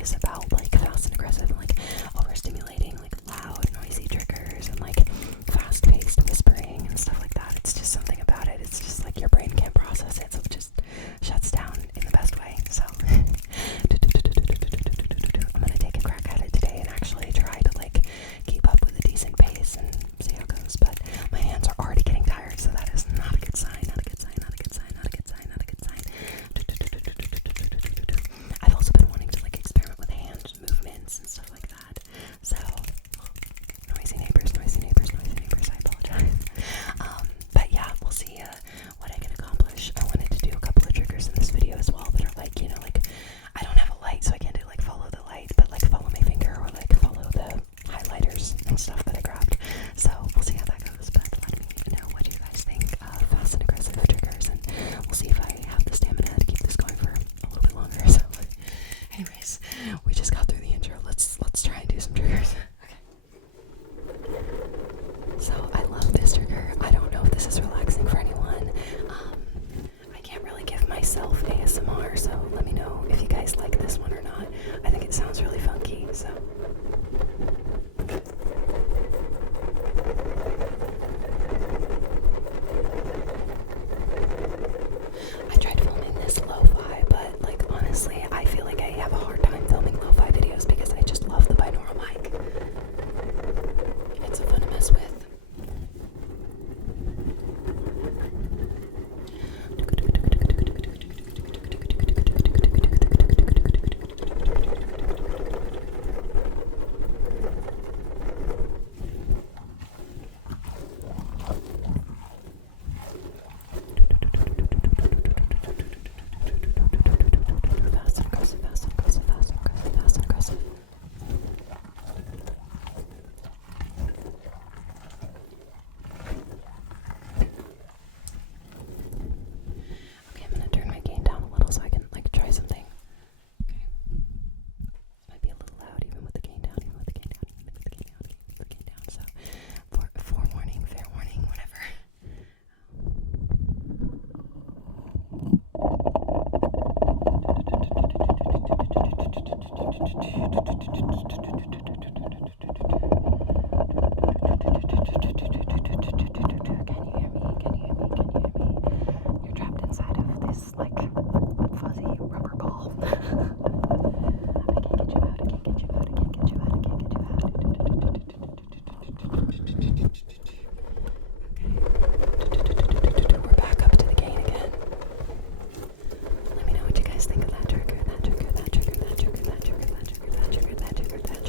is about like fast and aggressive and like overstimulating, like loud, noisy triggers and like fast-paced whispering and stuff like that. It's just something about it. It's just like your brain can't process it, so it just shuts down in the best way. So I'm gonna take a crack at it today and actually try to like keep up with a decent pace and see how it goes. But my hands are already getting tired, so that is not a good sign. Not a good sign. Not a good sign. Not a good sign. Not a good sign. I've also been wanting to like experiment with hand movements and stuff like that. So noisy neighbors, noisy neighbors, noisy neighbors. I apologize. But yeah, we'll see what I can accomplish. I wanted to do a couple of triggers in this video as well that are like, you know, like I don't have a light, so I can't do like follow the light, but like follow my finger or like follow the highlighters and stuff that I grabbed. So we'll see how that goes. But let me know what you guys think of fast and aggressive triggers, and we'll see if I have the stamina to keep this going for a little bit longer. So anyways, we just got through the intro. Let's try and do some triggers. Okay. So I love this trigger. I don't know if this is relaxing for anyone. I can't really give myself ASMR, so let me know if you guys like this one or not. I think it sounds really funky, so. I tried filming this lo-fi, but like honestly, I feel like I have a hard time filming lo-fi videos because I just love the binaural mic. It's so fun to mess with. Fast and aggressive, fast and aggressive, fast and aggressive, fast and aggressive. Okay, I'm gonna turn my gain down a little so I can like try something. Okay. This might be a little loud even with the gain down, even with the gain down, even with the gain down, even with the gain down. So forewarning, fair warning, whatever. You're trapped inside of this like fuzzy rubber ball. I can't get you out, I can't get you out, I can't get you out, I can't get you out. Okay. We're back up to the gain again. Let me know what you guys think of that trigger, that trigger, that trigger, that trigger, that trigger, that trigger, that trigger, that trigger, that.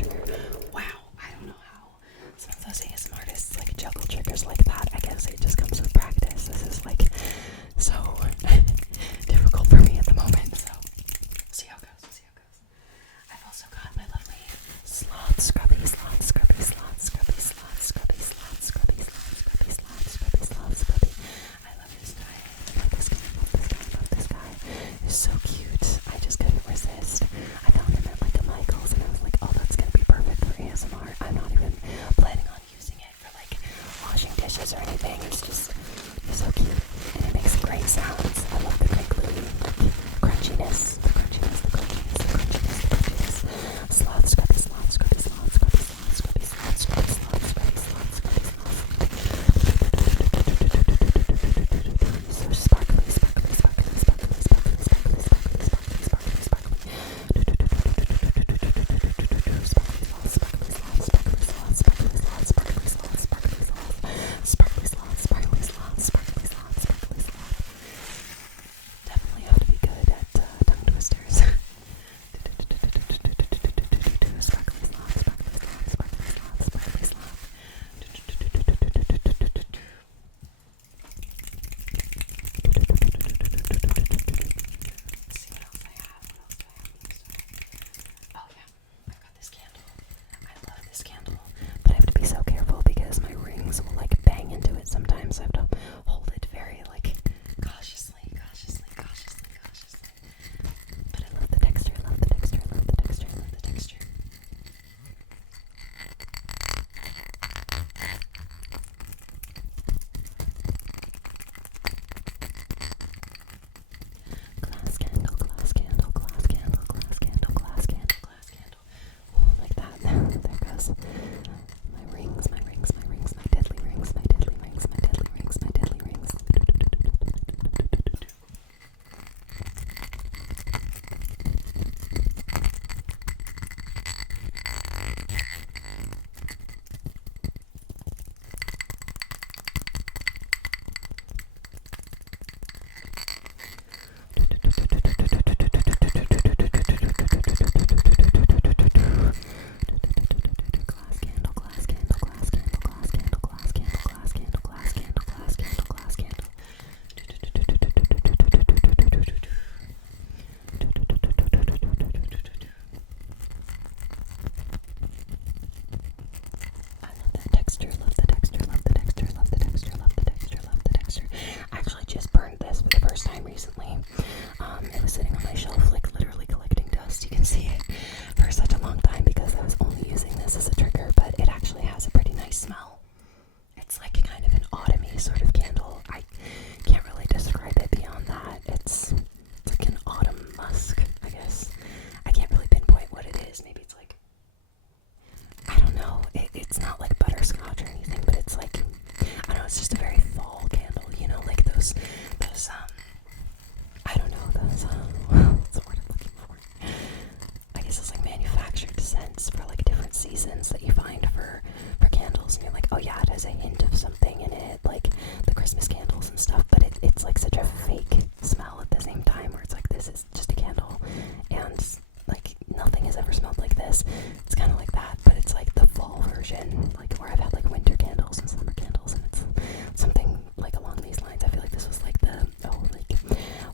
manufactured scents for like different seasons that you find for candles, and you're like, oh yeah, it has a hint of something in it, like the Christmas candles and stuff, but it's like such a fake smell at the same time, where it's like, this is just a candle, and like nothing has ever smelled like this. It's kind of like that, but it's like the fall version, like where I've had like winter candles and summer candles, and it's something like along these lines. I feel like this was like the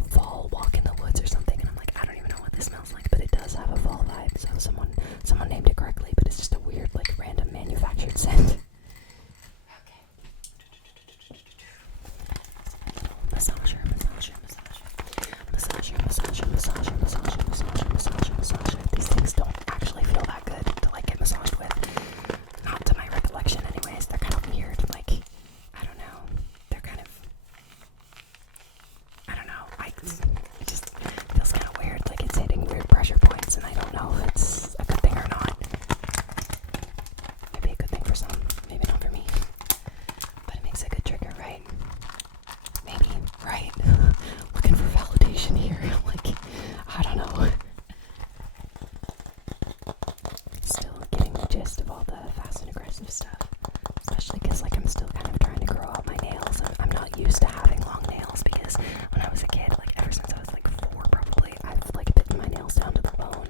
fall walk in the woods or something, and I'm like, I don't even know what this smells like, but it does have a fall vibe. So someone named it correctly, but it's just a weird like random manufactured scent. Okay. Massager. These things don't actually feel that good to like get massaged with. Not to my recollection anyways. They're kind of weird. Like, I don't know. They're kind of, I don't know. It just feels kind of weird. Like it's hitting weird pressure points, and I don't know if it's a good thing or not. Maybe a good thing for some, maybe not for me. But it makes a good trigger, right? Maybe, right? Looking for validation here. Like, I don't know. Still getting the gist of all the fast and aggressive stuff. Especially because, like, I'm still kind of trying to grow out my nails. I'm not used to having long nails because when I was a kid, like, ever since I was, like, 4 probably, I've, like, bitten my nails down to the bone.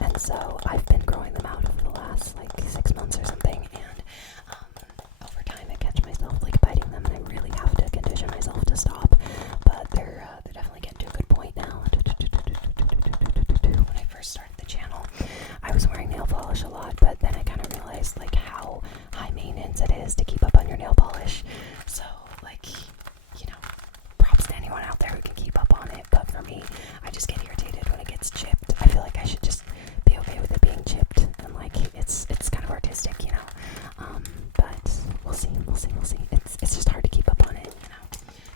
And so I've been growing them out over the last, like, 6 months or something. And over time, I catch myself, like, biting them, and I really have to condition myself to stop. But they're definitely getting to a good point now. When I first started the channel, I was wearing nail polish a lot, but then I kind of realized like how high maintenance it is to keep up on your nail polish. So like, you know, props to anyone out there who can keep up on it, but for me, I just get irritated when it gets chipped. I feel like I should just be okay with it being chipped, and like it's kind of artistic, you know. But we'll see. It's just hard to keep up on it, you know,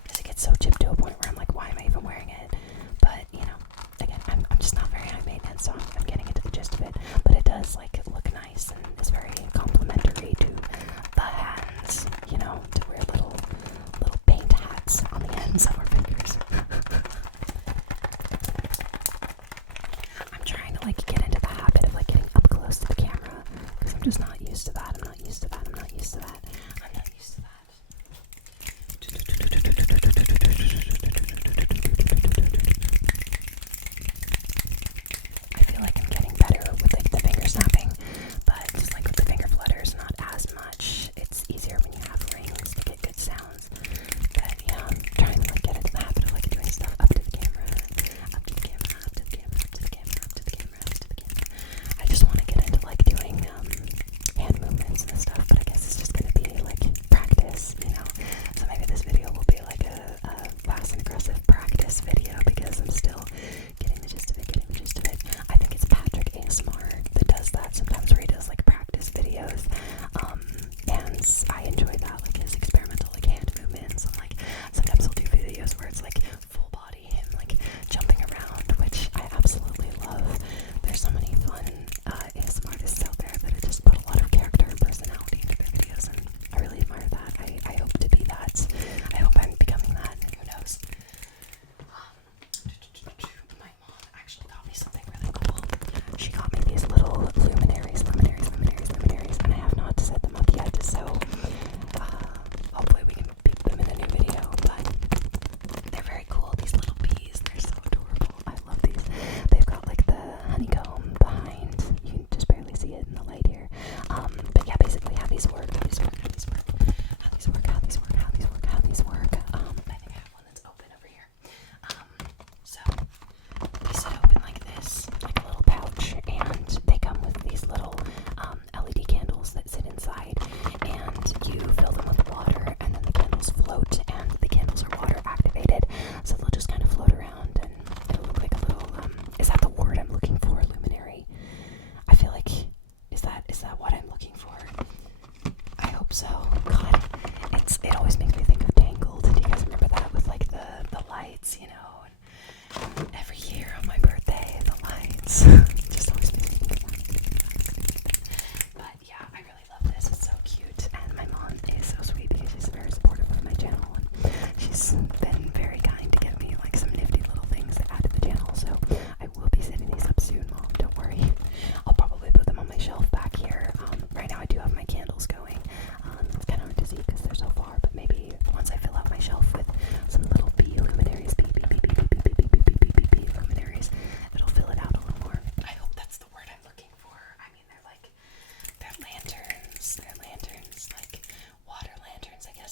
because it gets so chipped to a point where I'm like, why am I even wearing it? But you know, again, I'm just not very high maintenance, so I'm getting into the gist of it. But it does like look nice, and it's very complimentary to the hands, you know, to wear little paint hats on the ends of our fingers. I'm trying to like get into the habit of like getting up close to the camera, because I'm just not used to that. I'm not used to that. I feel like I'm getting better with like the finger snapping, but just like with the finger flutters, not as much. It's easier when you have rings to get good sounds. But yeah, I'm trying to like get into the habit of like doing stuff up to the camera. I just want to get into like doing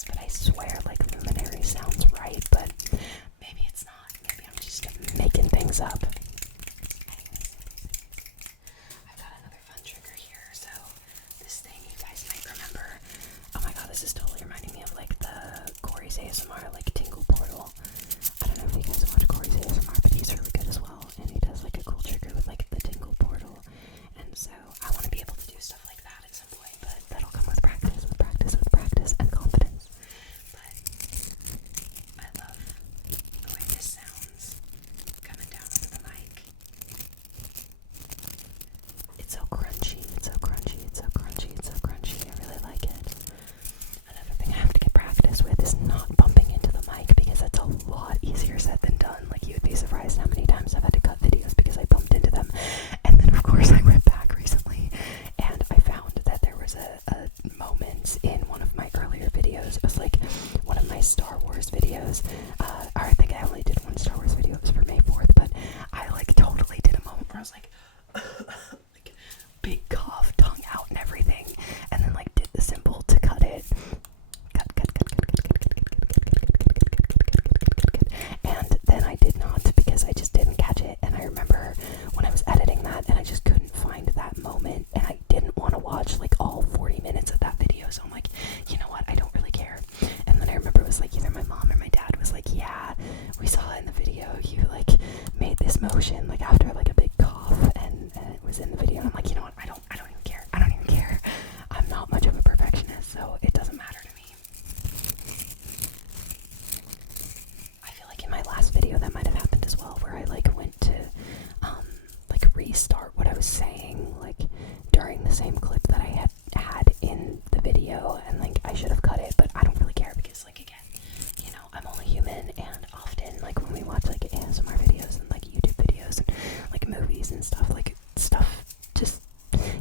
is, but I swear like Luminary sounds right, but maybe it's not. Maybe I'm just making things up. I've got another fun trigger here. So this thing you guys might remember. Oh my god, this is totally reminding me of like the Corey's ASMR like tingle portal. I don't know if you guys watch Corey's ASMR, but he's really good as well, and he does like a cool trigger with like the tingle portal. And so I want to be able to do stuff like that at some point, but that'll come with practice, and confidence. But I love the way this sounds coming down over the mic. It's so crunchy, it's so crunchy, it's so crunchy, it's so crunchy. I really like it. Another thing I have to get practice with is not bumping into the mic, because that's a lot easier said than done. Like, you would be surprised how many times I've had to cut videos because I bumped into them. And then of course I went back recently and I found that there was a moment in one of my earlier videos. It was like one of my Star Wars videos, or I think I only did one Star Wars video. It was for May 4th, but I like totally did a moment where I was like like big cough, tongue out and everything, and then like did the symbol to cut it. And then I did not, because I just didn't catch it. And I remember when I was editing that and I just couldn't find that moment, and I didn't want to watch like all 40 minutes of that video, so I'm like, you know what, I don't really care. And then I remember it was like either my mom or my dad was like, yeah, we saw in the video you like made this motion like after like a big cough, and it was in the video. And I'm like, you know what, I don't even care. I don't even care. I'm not much of a perfectionist, so it doesn't matter to me. I feel like in my last video that might have happened as well, where I like went to like restart what I was saying like during the same clip that I had in the video, and like I should have cut it, but I don't really care, because like, again, you know, I'm only human, and often like when we watch like ASMR videos and like YouTube videos and like movies and stuff, like stuff just,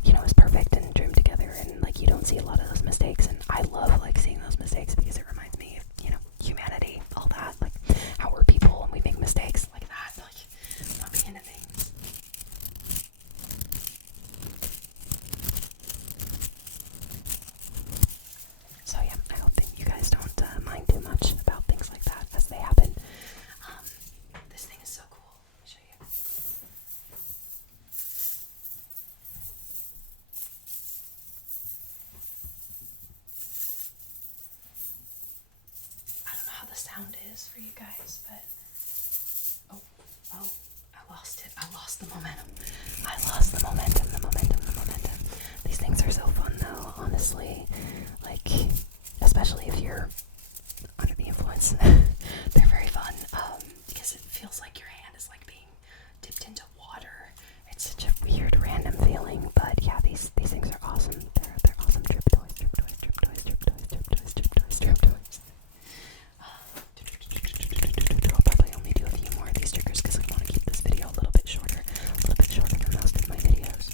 you know, is perfect and trimmed together, and like you don't see a lot of those mistakes. And I love like seeing those mistakes, because it reminds me of, you know, humanity, all that, like how we're people and we make mistakes like that, like bumping into things. So yeah, I hope that you guys don't mind too much about things like that as they happen. This thing is so cool. Let me show you. I don't know how the sound is for you guys, but I lost it. I lost the momentum. These things are so fun though, honestly. Like, especially if you're under the influence, they're very fun, because it feels like your hand is like being dipped into water. It's such a weird random feeling, but yeah, these things are awesome. They're awesome. Drip toys. I'll probably only do a few more of these triggers because I want to keep this video a little bit shorter than most of my videos.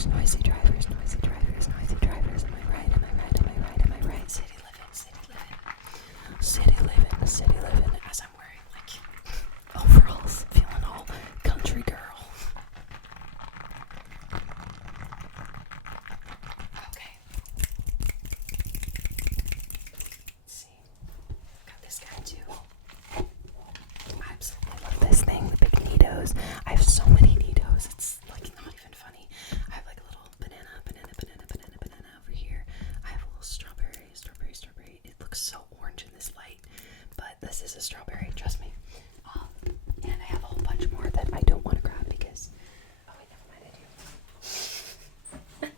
drivers, noisy drivers, noisy drivers, noisy drivers. Am I right? Am I right? Am I right? Am I right? City living, city living, city living, city living. As I'm wearing like overalls, feeling all country girl. Okay. Let's see. Got this guy too. I absolutely love this thing, the big Nitos. I have so many Nitos. It's like not even funny. I have like a little banana over here. I have a little strawberry. It looks so orange in this light, but this is a strawberry, trust me. And I have a whole bunch more that I don't want to grab because, oh wait, never mind, I do.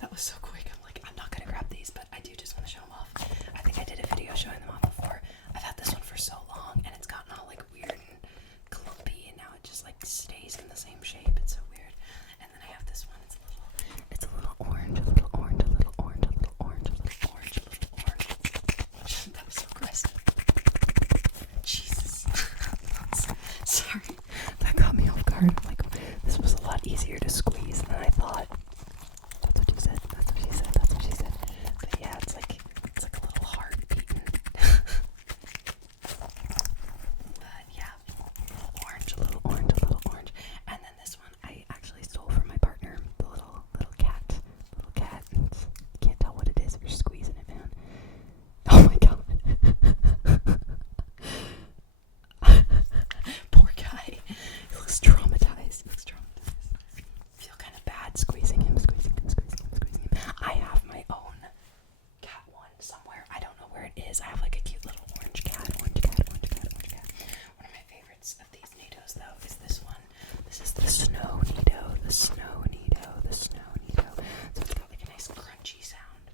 That was so quick. I'm like, I'm not gonna grab these, but I do just want to show them off. I think I did a video showing them off before. I've had this one for so long, and it's gotten all like weird and clumpy, and now it just like stays in the same shape. It's so weird. And then I have this one. It's a little orange, a little orange, a little orange, a little orange, a little orange, a little orange. That was so aggressive. Jesus. Sorry, that got me off guard. Like, this was a lot easier to squeeze than I thought. That's what you said. That's what she said. That's what she said. But yeah, it's like a little heart beating. But yeah, a little orange, a little orange, a little orange. And then this one I actually stole from my partner, the little cat. Little cat. And you can't tell what it is if you're squeezing it, man. Oh my god. Poor guy. He looks traumatized. I feel kind of bad squeezing him. I have my own cat one somewhere. I don't know where it is. I have like a cute little orange cat. One of my favorites of these Nitos though is this one. This is the Snow Nito. So it's got like a nice crunchy sound.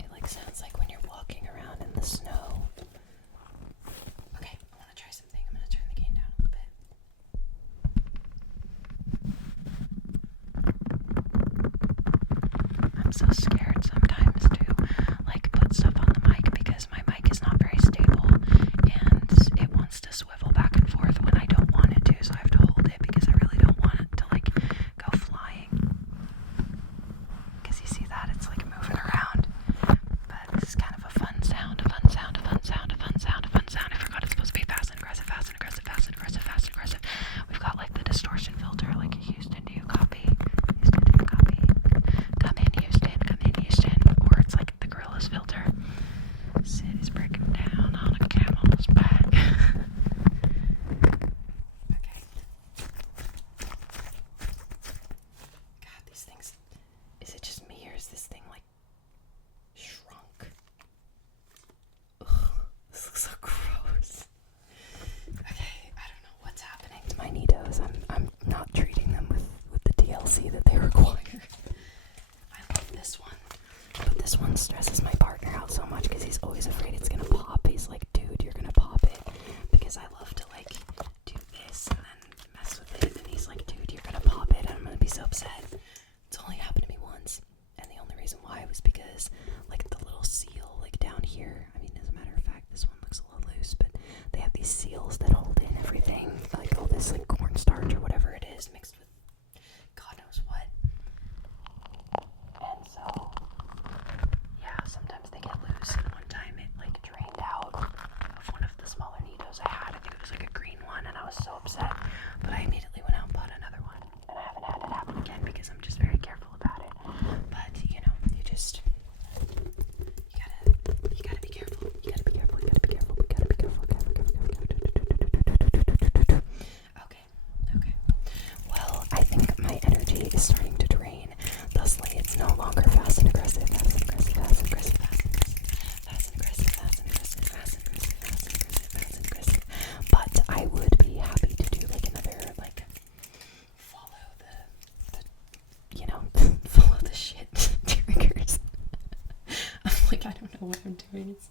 It like sounds like when you're walking around in the snow. Okay, I want to try something. I'm going to turn the gain down a little bit. I'm so scared sometimes to like put stuff on the mic because my mic is not very stable and it wants to swivel back and forth when I don't want it to, so I have to hold it because I really don't want it to like go flying. Because you see that it's like moving around. But this is kind of a fun sound. I forgot it's supposed to be fast and aggressive. We've got like the distortion filter, like Houston, do you copy? Come in Houston. Or it's like the Gorilla's filter. City's breaking down on a camel's back. Okay. God, these things, is it just me or is this thing like shrunk? Ugh, this looks so gross. Okay, I don't know what's happening to my Nitos. I'm not treating them with the TLC that they require. I love this one, but this one stresses my partner out so much because he's always afraid it's gonna pop. He's like, dude, you're gonna pop it, because I love to like do this and then mess with it, and he's like, dude, you're gonna pop it, and I'm gonna be so upset. It's only happened to me once, and the only reason why was because like the little seal like down here, I mean, as a matter of fact, this one looks a little loose, but they have these seals that hold in everything, like all this like cornstarch or whatever it is mixed with God knows what. And so yeah, sometimes they get loose, and one time it like drained out of one of the smaller Nitos I had. I think it was like a green one, and I was so upset, but I immediately went out and bought another one, and I haven't had it happen again because I'm just very careful about it. But you know, you gotta be careful. Okay. Well, I think my energy is starting to drain. Thusly, it's no longer fast and aggressive. But I would be happy to do like another like follow the shit triggers. I'm like, I don't know what I'm doing. It's